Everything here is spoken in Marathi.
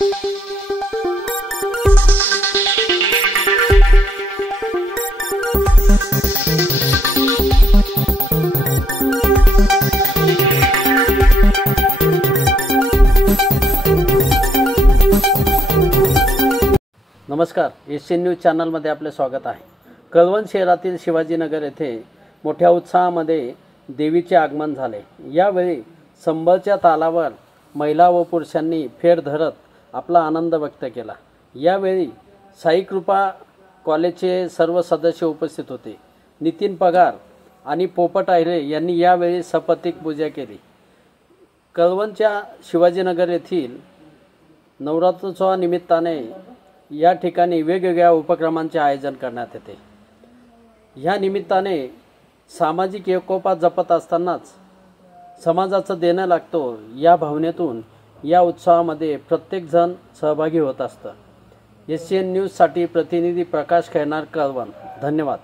नमस्कार, एशियन न्यूज चॅनलमध्ये आपले स्वागत आहे। कळवण शहरातील शिवाजीनगर येथे मोठ्या उत्साहामध्ये देवीचे आगमन झाले। यावेळी संबळच्या तालावर महिला व पुरुषांनी फेर धरत आपला आनंद व्यक्त केला। यावेळी साई कृपा कॉलेजचे सर्व सदस्य उपस्थित होते। नितीन पगार आणि पोपट आहिरे यांनी यावेळी सपत्नीक पूजा केली। कळवणच्या शिवाजीनगर येथील नवरात्रोत्सवानिमित्ताने या ठिकाणी वेगवेगळ्या उपक्रमांचे आयोजन करण्यात येते। या निमित्ताने सामाजिक एकोपा जपत असतानाच समाजाचं देणं लागतो या भावनेतून या उत्सवामध्ये प्रत्येक जण सहभागी होत असतं। एशियन न्यूजसाठी प्रतिनिधी प्रकाश खैरनार, कळवण। धन्यवाद।